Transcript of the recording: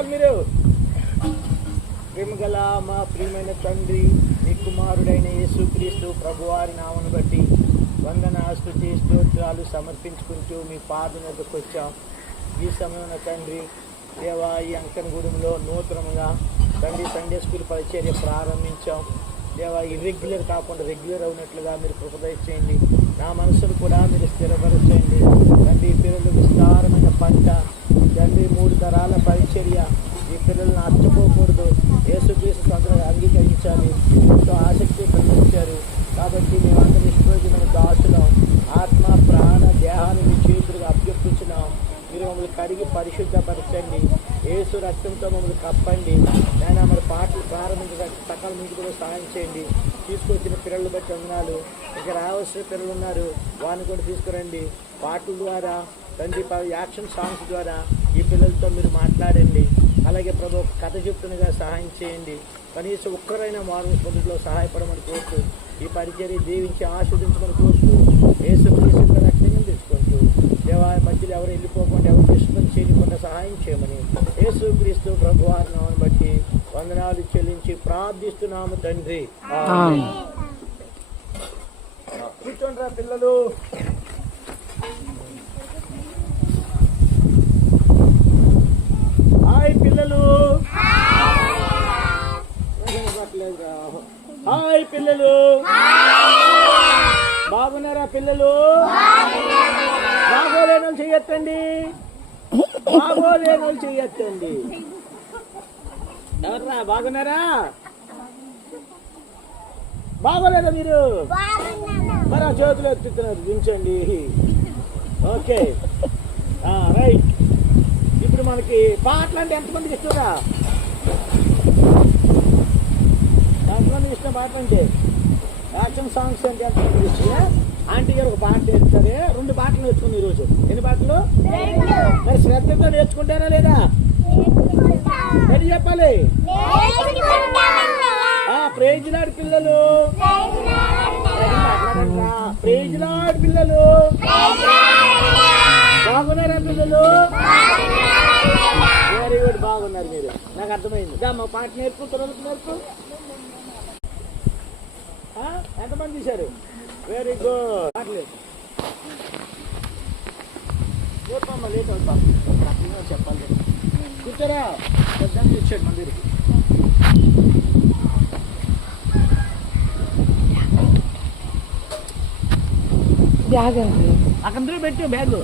కూర్చోండి మీరు. ప్రేమగల మా ప్రియమైన తండ్రి, నీ కుమారుడైన యేసుక్రీస్తు ప్రభువారి నామను బట్టి వందన స్తుతి స్తోత్రాలు సమర్పించుకుంటూ మీ పాదం వద్దకు వచ్చాం. ఈ సమయంలో తండ్రి దేవా, ఈ అంకనగూడెంలో నూతనంగా తండ్రి సండే స్కూల్ పరిచర్య ప్రారంభించాం. దేవా, ఇర్రెగ్యులర్ కాకుండా రెగ్యులర్ అవునట్లుగా మీరు కృప చేయండి. నా మనసును కూడా మీరు స్థిరపరచండి తండ్రి. పిల్లలు విస్తారమైన పంట తండ్రి, 3 తరాల పరిచర్య. ఈ పిల్లలను నష్టపోకూడదు. యేసుక్రీస్తు సందర్భంగా అంగీకరించాలి. ఎంతో ఆసక్తి కలిగించారు కాబట్టి మేమందరం నిష్ప్రయోజనమైన దాసులం. ఆత్మ ప్రాణ దేహాన్ని మీ చేతులుగా అభ్యర్థించినాం. మీరు మమ్మల్ని కడిగి పరిశుద్ధపరచండి. యేసు రక్తంతో మమ్మల్ని కప్పండి. నేను మరి పాటలు ప్రారంభించడానికి సకాలం మీకు కూడా సహాయం చేయండి. తీసుకొచ్చిన పిల్లలు బట్టి వందనాలు. ఇంకా రావాల్సిన పిల్లలు ఉన్నారు, వారిని కూడా తీసుకురండి. పాటల ద్వారా తండ్రి, యాక్షన్ సాంగ్స్ ద్వారా ఈ పిల్లలతో మీరు మాట్లాడండి. అలాగే ప్రభు, ఒక కథ చెప్తున్నగా సహాయం చేయండి. కనీసం ఒక్కరైనా మార్గ పద్ధతిలో సహాయపడమని కోరుతూ ఈ పరిచర్య దీవించి ఆస్వాదించమని కోరుతూ యేసుక్రీస్తు రక్తంగా తీసుకుంటూ దేవా, మధ్యలో ఎవరు వెళ్ళిపోకుండా, ఎవరు నిష్పం చేయకుండా సహాయం చేయమని యేసుక్రీస్తు ప్రభువారి నామమును బట్టి వందనాలు చెల్లించి ప్రార్థిస్తున్నాము తండ్రి. కూర్చోండి రా పిల్లలు. హాయ్ పిల్లలు. హాయ్ పిల్లలు. బాగున్నారా పిల్లలు? బాగోలేనోళ్ళు చెయ్యొద్దండి. బాగోలేనోళ్ళు చెయ్యొద్దండి. ఎవర్రా బాగున్నారా? బాగోలేదా మీరు? మరి ఆ చేతులు ఎత్తుతున్నారు, దించండి. Okay, right. ఇప్పుడు మనకి పాటలు అంటే ఎంతమందికి ఇష్టంగా? ఎంతమందికి ఇష్టం పాటలు అంటే? యాక్షన్ సాంగ్స్ అంటే ఎంతమందికి ఇష్టమే? ఆంటీ గారు ఒక పాట నేర్పుతారే, 2 పాటలు నేర్చుకుని ఈరోజు. ఎన్ని పాటలు? మరి శ్రద్ధతో నేర్చుకుంటారా లేదా? మరి చెప్పాలి. ప్రైజ్ లార్డ్ పిల్లలు. ప్రైజ్ లార్డ్ పిల్లలు. బాగున్నారా పిల్లలు? వెరీ గుడ్, బాగున్నారు మీరు. నాకు అర్థమైంది. మా పాట నేర్పుతారు. ఎంతమంది తీశారు? Very good. పాటలేదు చూద్దామా, లేట్ అవుతాం. చెప్పాలి. కూర్చోరా, పెద్దాన్ని ఇచ్చాడు మన దగ్గరికి. బ్యాగ్ అక్కడ పెట్టు బ్యాగ్.